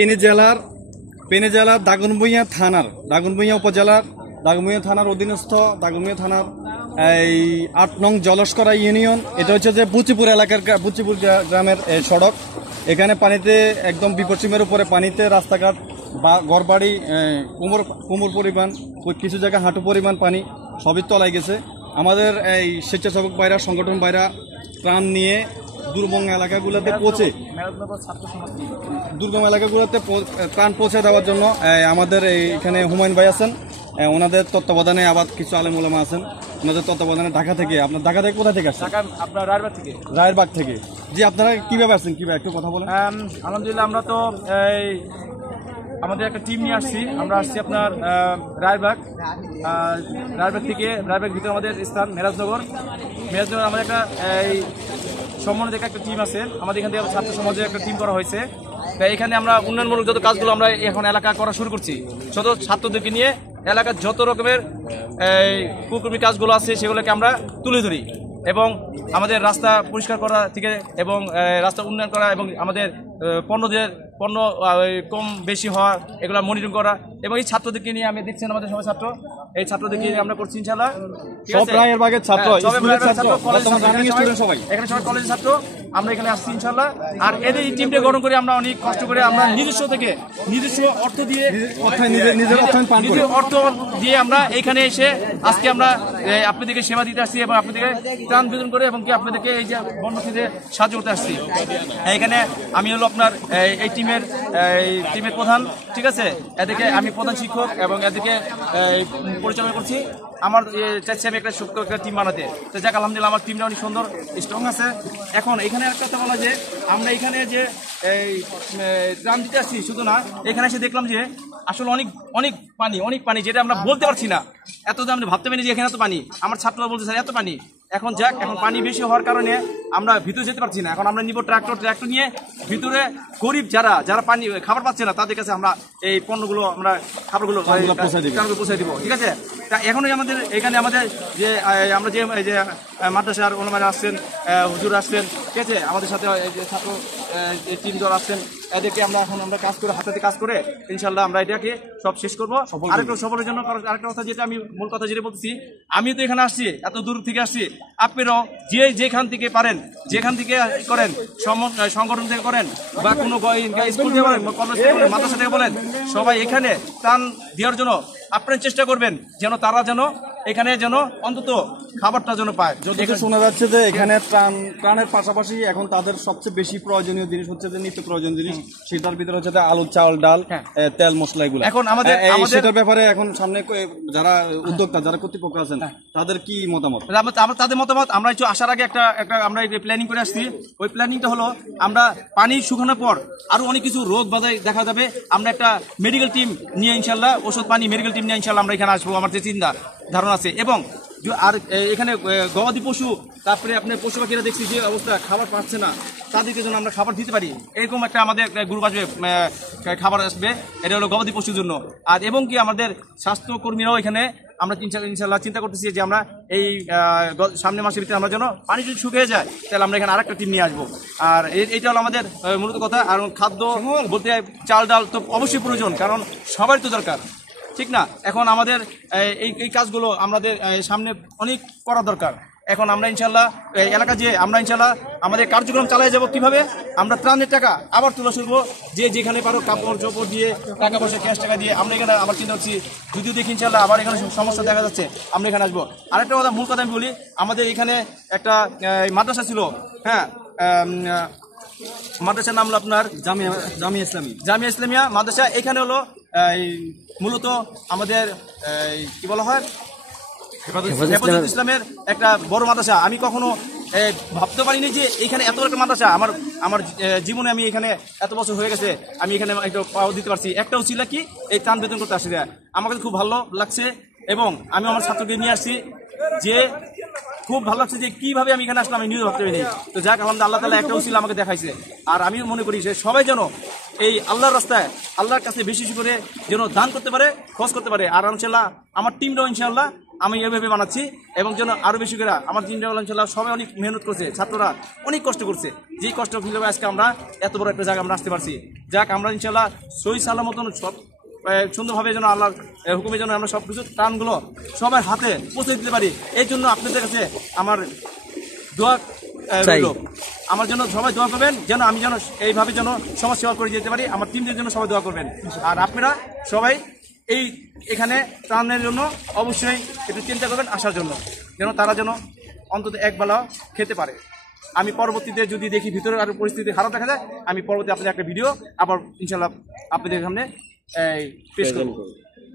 ফেনী জেলার দাগনভূঞা উপজেলার দাগনভূঞা থানার অধীনস্থ দাগনভূঞা থানার এই ৮ নং জলস্করা ইউনিয়ন। এটা হচ্ছে যে বুচিপুর এলাকার বুচিপুর গ্রামের সড়ক। এখানে পানিতে একদম বিপদসীমার উপরে পানিতে রাস্তাঘাট বা ঘরবাড়ি কোমর পরিমাণ, কিছু জায়গায় হাঁটু পরিমাণ পানি সবই তলায় গেছে। আমাদের এই স্বেচ্ছাসেবক ভাইরা, সংগঠন ভাইরা ত্রাণ নিয়ে দুর্গম এলাকাগুলোতে ত্রাণ পৌঁছে দেওয়ার জন্য আমাদের এখানে হুমায়ুন ভাই আছেন, ওনাদের তত্ত্বাবধানে আবার কিছু আলেম ওলামা আছেন, ওনাদের তত্ত্বাবধানে ঢাকা থেকে। আপনার ঢাকা থেকে কোথা থেকে আসছেন? আপনার রায়েরবাগ থেকে। জি, আপনারা কিভাবে আসছেন, কিভাবে একটু কথা বলেন। আলহামদুলিল্লাহ, আমরা তো আমাদের একটা টিম নিয়ে আসছি। আমরা আসছি আপনার রায়েরবাগ থেকে। রায়েরবাগ ভিতরে আমাদের স্থান মেরাজনগর। আমাদের একটা সম্মানিত একটা টিম আছে। আমাদের এখান থেকে ছাত্র সমাজের একটা টিম করা হয়েছে। তাই এখানে আমরা উন্নয়নমূলক যত কাজগুলো আমরা এখন এলাকা করা শুরু করছি, ছোট ছাত্রদেরকে নিয়ে এলাকার যত রকমের কুকর্মী কাজগুলো আছে সেগুলোকে আমরা তুলে ধরি এবং আমাদের রাস্তা পরিষ্কার করা থেকে এবং রাস্তা উন্নয়ন করা এবং আমাদের পণ্য কম বেশি হওয়া এগুলো মনিটরিং করা এবং এই ছাত্রদেরকে নিয়ে আমি দেখছেন আমাদের সবাই ছাত্র, এই ছাত্রদেরকে নিয়ে আমরা করছি ইনশাআল্লাহ। এখানে সবাই কলেজের ছাত্র, আমরা এখানে আসছি ইনশাআল্লাহ। আর এদের এই টিমটা গঠন করে আমরা অনেক কষ্ট করে আমরা নিজস্ব অর্থ দিয়ে আমরা এখানে এসে আজকে আমরা আপনাদেরকে সেবা দিতে আসছি এবং আপনাদেরকে ত্রাণ বিতরণ করে এবং কি আপনাদেরকে এই যে বন্যার্থীদের সাহায্য করতে আসছি। এখানে আমি হলো আপনার এই টিমের প্রধান, ঠিক আছে। এদেরকে আমি প্রধান শিক্ষক এবং এদেরকে পরিচালনা করছি। আমার চাইছি আমি একটা সুস্থ একটা টিম বানাতে। তো যাক, আলহামদুলিল্লাহ আমার টিমটা অনেক সুন্দর স্ট্রং আছে। এখন এখানে একটা কথা বলা যে আমরা এখানে যে ত্রাণ দিতে আসছি শুধু না, এখানে এসে দেখলাম যে আসলে অনেক পানি যেটা আমরা বলতে পারছি না। এত যে আমরা ভাবতে পারি যে এখানে এত পানি, আমার ছাত্ররা বলতে চাই এত পানি। এখন পানি বেশি হওয়ার কারণে আমরা ভিতরে যেতে পারছি না। এখন আমরা নিব ট্রাক্টর নিয়ে ভিতরে গরিব যারা পানি খাবার পাচ্ছে না তাদের কাছে আমরা এই পণ্যগুলো আমরা খাবারগুলো পৌঁছে দিব, ঠিক আছে। তা এখনই আমাদের এখানে আমাদের যে আমরা যে মাদ্রাসার ওলামারা আসছেন, হুজুর আসছেন, ঠিক আছে, আমাদের সাথে ছাত্র টিম দল আসছেন। এদেরকে আমরা হাতে কাজ করে ইনশাল্লাহ আমরা এটাকে সব শেষ করবো। আরেকটা সফলের জন্য আরেকটা কথা যেটা আমি মূল কথা যেটা বলছি, আমি তো এখানে আসছি, এত দূর থেকে আসছি। আপনারাও যেখান থেকে পারেন, যেখান থেকে করেন, সংগঠন থেকে করেন বা কোনো স্কুল থেকে বলেন, কলেজ থেকে বলেন, মাদ্রাসা থেকে বলেন, সবাই এখানে ত্রাণ দেওয়ার জন্য আপনারা চেষ্টা করবেন যেন তারা এখানে অন্তত খাবারটা যেন পায়। যদি শোনা যাচ্ছে যে এখানে ত্রাণের পাশাপাশি এখন তাদের সবচেয়ে বেশি প্রয়োজনীয় জিনিস হচ্ছে যে নিত্য প্রয়োজন জিনিস, সেটার ভিতরে হচ্ছে আলু, চাউল, ডাল, তেল, মশলা এগুলো। এখন সেটার ব্যাপারে এখন সামনে যারা উদ্যোক্তা, যারা কর্তৃপক্ষ আছেন, তাদের কি মতামত? তাদের মতামত আমরা একটু আসার আগে একটা আমরা প্ল্যানিং করে আসছি। ওই প্ল্যানিংটা হলো আমরা পানি শুকানোর পর আরো অনেক কিছু রোগ বাধাই দেখা যাবে। আমরা একটা মেডিকেল টিম নিয়ে ইনশাল্লাহ মেডিকেল টিম নিয়ে ইনশাল্লাহ আমরা এখানে আসবো, আমার যে চিন্তা ধারণা আছে। এবং আর এখানে গবাদি পশু, তারপরে আপনার পশু পাখিরা দেখছি যে অবস্থা, খাবার পাচ্ছে না, তাদেরকে যেন আমরা খাবার দিতে পারি, এরকম একটা আমাদের গ্রুপ আসবে, খাবার আসবে। এটা হলো গবাদি পশুর জন্য। আর এবং কি আমাদের স্বাস্থ্যকর্মীরাও এখানে আমরা ইনশাল্লাহ চিন্তা করতেছি যে আমরা এই সামনের মাসের ভিতরে আমরা যেন পানি যদি শুকিয়ে যায় তাহলে আমরা এখানে আরেকটা টিম নিয়ে আসবো। আর এইটা হলো আমাদের মূলত কথা। আর খাদ্য বলতে চাল ডাল তো অবশ্যই প্রয়োজন, কারণ সবারই তো দরকার, ঠিক না। এখন আমাদের এই কাজগুলো আমাদের সামনে অনেক করা দরকার। এখন আমরা ইনশাল্লাহ এলাকা যে আমরা ইনশাল্লাহ আমাদের কার্যক্রম চালিয়ে যাব। কিভাবে আমরা ত্রাণের টাকা আবার তুলে শুরু, যেখানে পারো কাপড় চোপড় দিয়ে, টাকা পয়সা, ক্যাশ টাকা দিয়ে আমরা এখানে আবার চিন্তা করছি। যদিও দেখি ইনশাল্লাহ আবার এখানে সমস্যা দেখা যাচ্ছে, আমরা এখানে আসবো। আরেকটা কথা, মূল কথা আমি বলি, আমাদের এখানে একটা মাদ্রাসা ছিল, হ্যাঁ, মাদ্রাসার নাম হলো আপনার জামিয়া ইসলামিয়া মাদ্রাসা। এখানে হলো মূলত আমাদের কি বলা হয়, হেফাজত ইসলামের একটা বড় মাদ্রাসা। আমি কখনো ভাবতে পারিনি যে এখানে এত একটা মাদ্রাসা আমার জীবনে, আমি এখানে এত বছর হয়ে গেছে, আমি এখানে একটা পাওয়া দিতে পারছি। একটাও ছিল কি এই ত্রাণ বেতন করতে আসছি, আমার কাছে খুব ভালো লাগছে। এবং আমি আমার ছাত্রকে নিয়ে আসছি, যে খুব ভালো লাগছে যে কিভাবে আমি এখানে আসলাম, আমি নিজে ভাবতে পারিনি। তো যাক, আলহামদুলিল্লাহ, আল্লাহ তাআলা একটা উসিলা আমাকে দেখাইছে। আর আমি মনে করি যে সবাই যেন এই আল্লাহর রাস্তায়, আল্লাহর কাছে বেশি করে যেন দান করতে পারে, খরচ করতে পারে। আর ইনশাআল্লাহ আমার টিমরাও ইনশাআল্লাহ আমি এভাবে বানাচ্ছি এবং যেন আরো বেশি করে আমার টিমটা ইনশাল্লাহ সবাই অনেক মেহনত করছে, ছাত্ররা অনেক কষ্ট করছে, যেই কষ্ট ফিলে আজকে আমরা এত বড় একটা জায়গা আমরা আসতে পারছি। যাক আমরা ইনশাল্লাহ সহি সালামতন সব সুন্দরভাবে যেন আল্লাহর হুকুমে যেন আমরা সবকিছু ত্রাণগুলো সবার হাতে পৌঁছে দিতে পারি, এই জন্য আপনাদের কাছে আমার দোয়া রইল। আমার জন্য সবাই দোয়া করবেন, যেন আমি যেন এইভাবে যেন সমাজ সেবা করে যেতে পারি। আমার টিমদের জন্য সবাই দোয়া করবেন। আর আপনারা সবাই এখানে ত্রাণের জন্য অবশ্যই একটু চিন্তা করবেন, আসার জন্য, যেন তারা যেন অন্তত এক বেলা খেতে পারে। আমি পরবর্তীতে যদি দেখি ভিতরে আরো পরিস্থিতি খারাপ দেখা যায়, আমি পরবর্তী আপনাদের একটা ভিডিও আবার ইনশাল্লাহ আপনাদের সামনে পেশ করব।